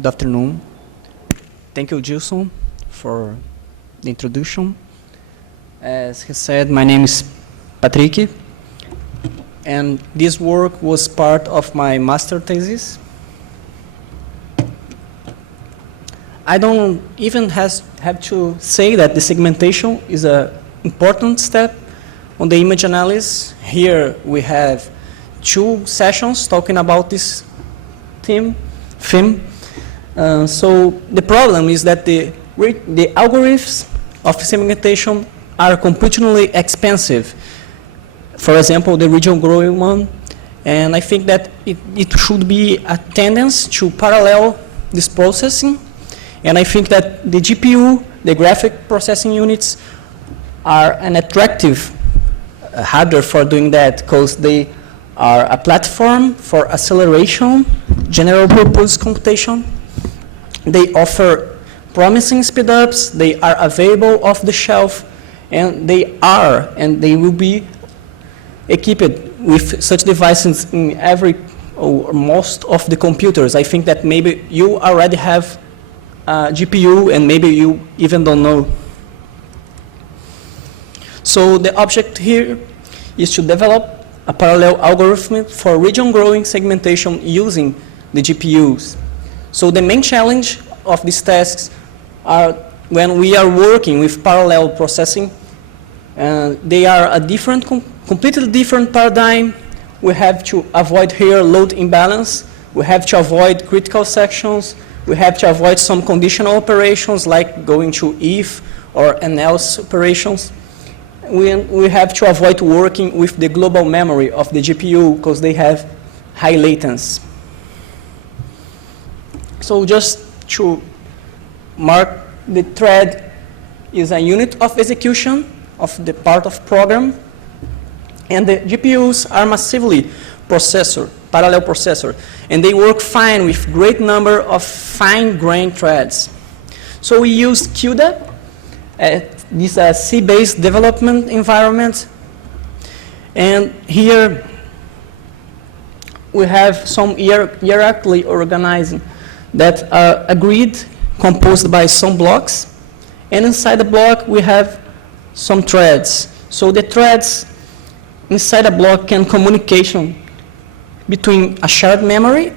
Good afternoon. Thank you, Gilson, for the introduction. As he said, my name is Patrick, and this work was part of my master thesis. I don't even have to say that the segmentation is an important step on the image analysis. Here we have 2 sessions talking about this theme. So the problem is that the algorithms of segmentation are computationally expensive. For example, the region growing one. And I think that it should be a tendency to parallel this processing. And I think that the GPU, the graphic processing units, are an attractive hardware for doing that because they are a platform for acceleration, general purpose computation. They offer promising speedups, they are available off the shelf, and they will be equipped with such devices in every or most of the computers. I think that maybe you already have a GPU and maybe you even don't know. So the object here is to develop a parallel algorithm for region growing segmentation using the GPUs. So the main challenge of these tasks are when we are working with parallel processing, they are a completely different paradigm. We have to avoid here load imbalance. We have to avoid critical sections. We have to avoid some conditional operations like going to if or an else operations. We have to avoid working with the global memory of the GPU because they have high latency. So just to mark, the thread is a unit of execution of the part of program, and the GPUs are massively parallel processor, and they work fine with great number of fine-grained threads. So we used CUDA, this C-based development environment, and here we have some hierarchically organizing that are agreed, composed by some blocks, and inside the block we have some threads. So the threads inside a block can communication between a shared memory,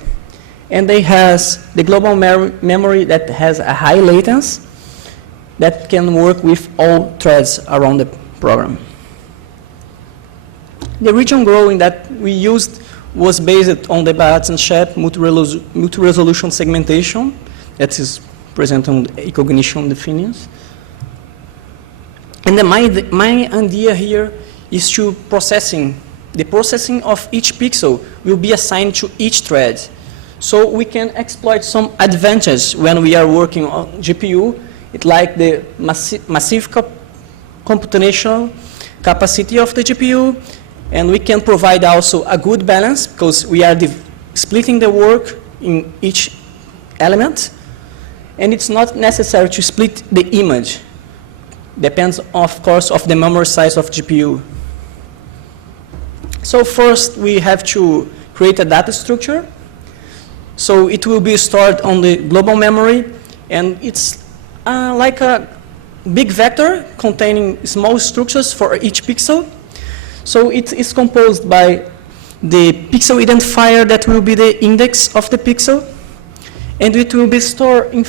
and they has the global memory that has a high latency that can work with all threads around the program. The region growing that we used was based on the Bahatz-Shepp multi-resolution segmentation that is present on the cognition definitions. And my idea here is to the processing of each pixel will be assigned to each thread. So we can exploit some advantage when we are working on GPU. It's like the massive computational capacity of the GPU, and we can provide also a good balance because we are splitting the work in each element, and it's not necessary to split the image. Depends, of course, of the memory size of GPU. So first, we have to create a data structure. So it will be stored on the global memory, and it's like a big vector containing small structures for each pixel. So it is composed by the pixel identifier that will be the index of the pixel, and it will be storing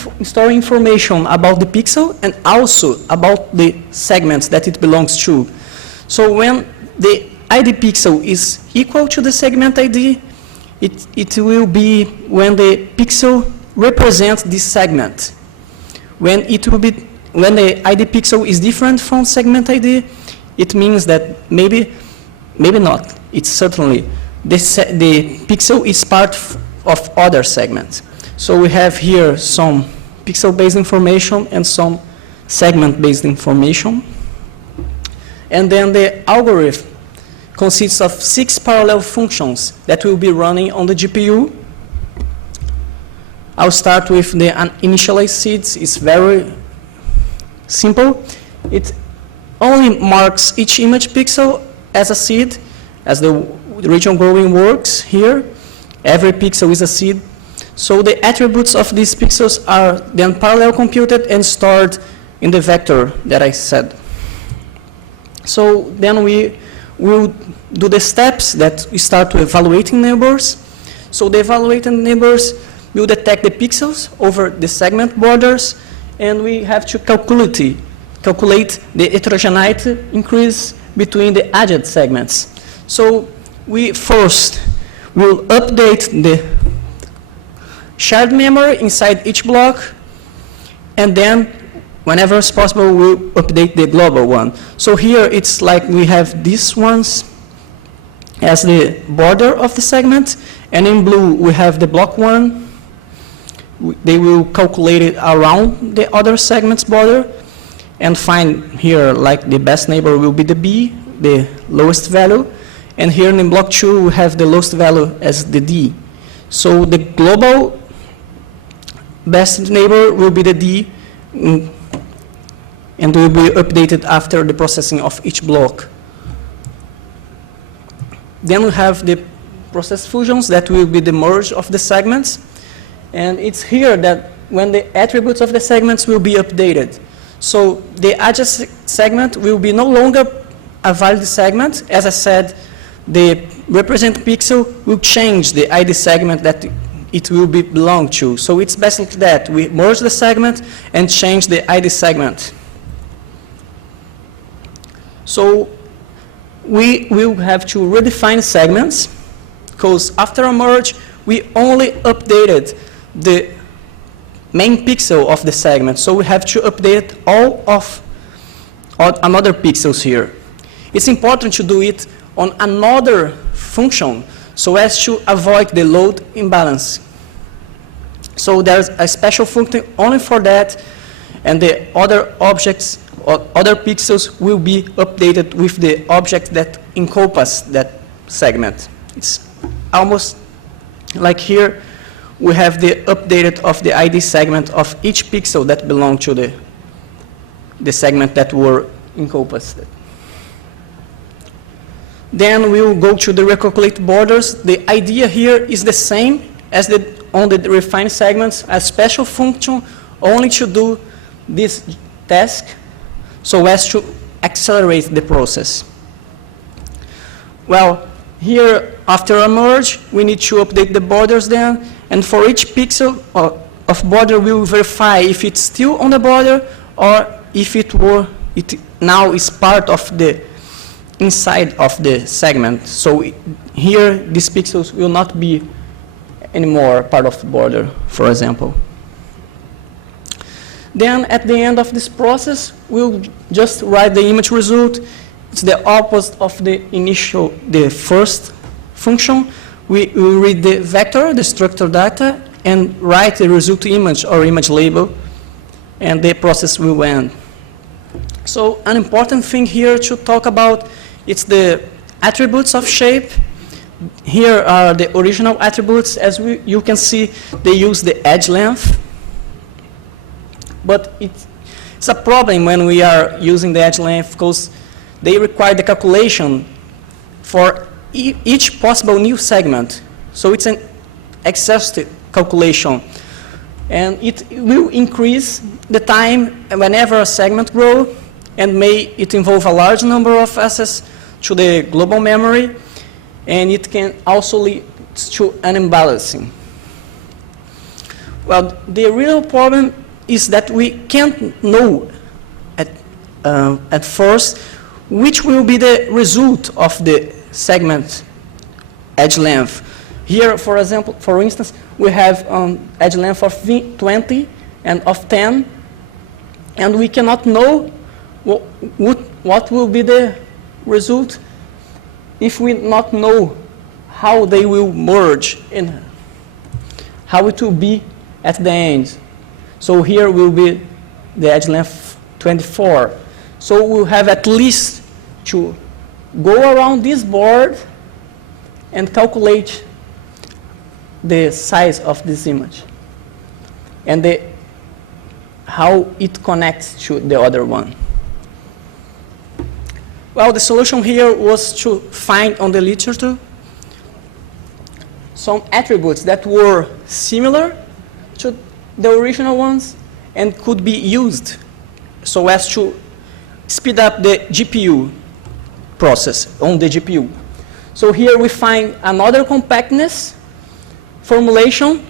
information about the pixel and also about the segments that it belongs to. So when the ID pixel is equal to the segment ID, it will be when the pixel represents this segment. When the ID pixel is different from segment ID, it means that maybe not. It's certainly the pixel is part of other segments. So we have here some pixel-based information and some segment-based information. And then the algorithm consists of 6 parallel functions that will be running on the GPU. I'll start with the initialize seeds. It's very simple. It only marks each image pixel as a seed, as the region growing works here. Every pixel is a seed. So the attributes of these pixels are then parallel computed and stored in the vector that I said. So then we will do the steps that we start to evaluating neighbors. So the evaluated neighbors will detect the pixels over the segment borders, and we have to calculate the heterogeneity increase between the added segments. So we first will update the shared memory inside each block, and then whenever it's possible, we'll update the global one. So here it's like we have these ones as the border of the segment, and in blue we have the block one. They will calculate it around the other segment's border and find here like the best neighbor will be the B, the lowest value, and here in block 2 we have the lowest value as the D. So the global best neighbor will be the D, and will be updated after the processing of each block. Then we have the process fusions that will be the merge of the segments, and it's here that when the attributes of the segments will be updated. So the adjacent segment will be no longer a valid segment. As I said, the represent pixel will change the ID segment that it will be belong to. So it's basically that we merge the segment and change the ID segment. So we will have to redefine segments, because after a merge, we only updated the main pixel of the segment. So we have to update all of another pixels here. It's important to do it on another function so as to avoid the load imbalance. So there's a special function only for that, and the other objects or other pixels will be updated with the object that encompass that segment. It's almost like here we have the updated of the ID segment of each pixel that belong to the segment that were encompassed. Then we will go to the recalculate borders. The idea here is the same as on the refined segments, a special function only to do this task so as to accelerate the process. Well, here after a merge, we need to update the borders then, and for each pixel of border, we will verify if it's still on the border or if it now is part of the inside of the segment. So here, these pixels will not be anymore part of the border, for example. Then at the end of this process, we'll just write the image result. It's the opposite of the first function. We will read the vector, the structured data, and write the result image or image label, and the process will end. So an important thing here to talk about, it's the attributes of shape. Here are the original attributes. As you can see, they use the edge length. But it's a problem when we are using the edge length, because they require the calculation for each possible new segment. So it's an exhaustive calculation. And it will increase the time whenever a segment grows, and may it involve a large number of access to the global memory, and it can also lead to an imbalancing. Well, the real problem is that we can't know at first which will be the result of the segment edge length. Here, for example, for instance, we have edge length of 20 and of 10, and we cannot know what will be the result if we not know how they will merge and how it will be at the end. So here will be the edge length 24. So we'll have at least to go around this board and calculate the size of this image and how it connects to the other one. Well, the solution here was to find on the literature some attributes that were similar to the original ones and could be used so as to speed up the GPU process on the GPU. So here we find another compactness formulation,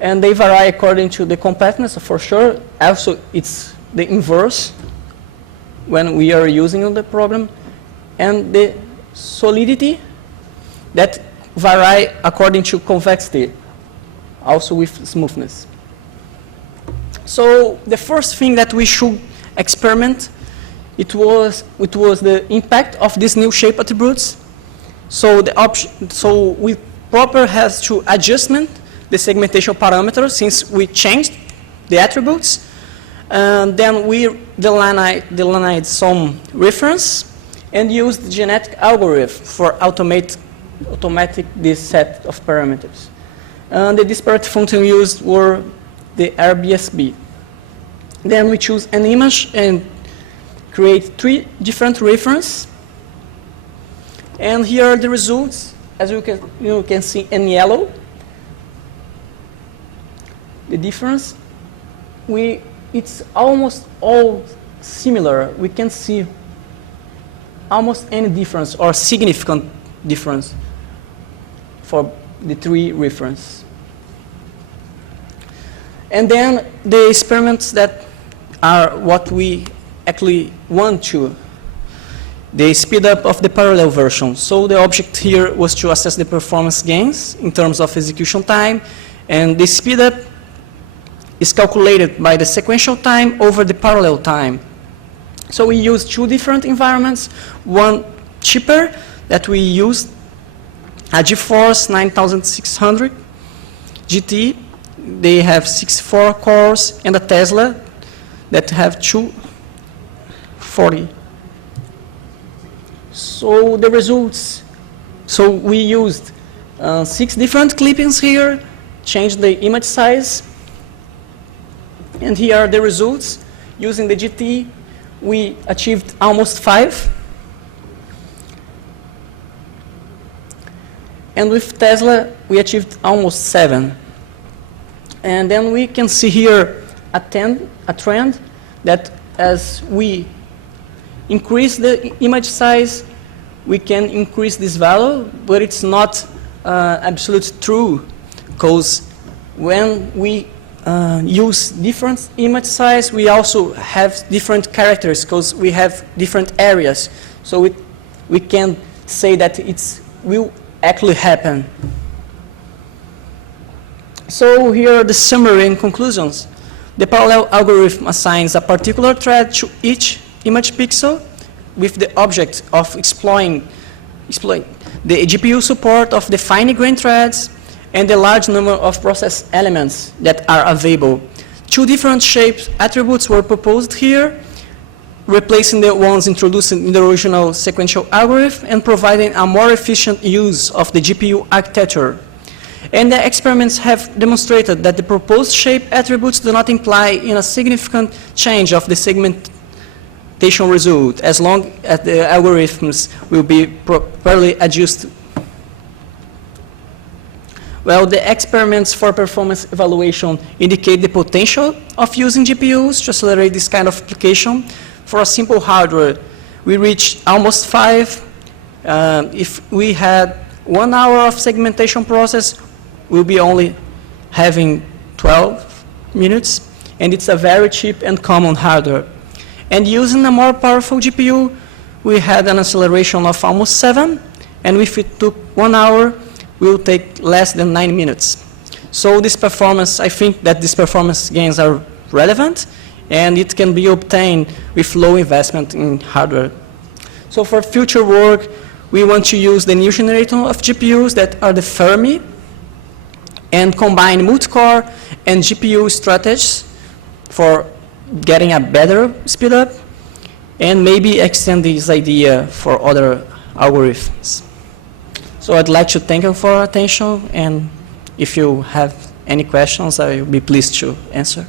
and they vary according to the compactness for sure. Also, it's the inverse when we are using the problem, and the solidity that vary according to convexity, also with smoothness. So the first thing that we should experiment, it was the impact of these new shape attributes. So we proper has to adjustment the segmentation parameters since we changed the attributes. And then we delineated some reference and used the genetic algorithm for automatic this set of parameters. And the disparate function used were the RBSB. Then we choose an image and create 3 different references. And here are the results, as you can see in yellow. The difference, it's almost all similar. We can see almost any difference or significant difference for the 3 references. And then the experiments that are what we actually want to, the speed up of the parallel version. So the object here was to assess the performance gains in terms of execution time, and the speed up is calculated by the sequential time over the parallel time. So we used 2 different environments, one cheaper that we used, a GeForce 9600 GT. They have 64 cores, and a Tesla that have 240. So the results, so we used 6 different clippings here, changed the image size, and here are the results. Using the GT, we achieved almost 5. And with Tesla, we achieved almost 7. And then we can see here a trend that as we increase the image size, we can increase this value, but it's not absolutely true, because when we use different image size, we also have different characters, because we have different areas. So we can say that it will actually happen. So here are the summary and conclusions. The parallel algorithm assigns a particular thread to each image pixel with the object of exploiting the GPU support of the fine-grained threads and the large number of process elements that are available. 2 different shape attributes were proposed here, replacing the ones introduced in the original sequential algorithm and providing a more efficient use of the GPU architecture. And the experiments have demonstrated that the proposed shape attributes do not imply a significant change of the segmentation result, as long as the algorithms will be properly adjusted. Well, the experiments for performance evaluation indicate the potential of using GPUs to accelerate this kind of application. For a simple hardware, we reached almost 5. If we had 1 hour of segmentation process, we'll be only having 12 minutes, and it's a very cheap and common hardware. And using a more powerful GPU, we had an acceleration of almost 7, and if it took 1 hour, will take less than 9 minutes. So this performance, I think that these performance gains are relevant, and it can be obtained with low investment in hardware. So for future work, we want to use the new generation of GPUs that are the Fermi, and combine multi-core and GPU strategies for getting a better speed up, and maybe extend this idea for other algorithms. So I'd like to thank you for your attention, and if you have any questions, I will be pleased to answer.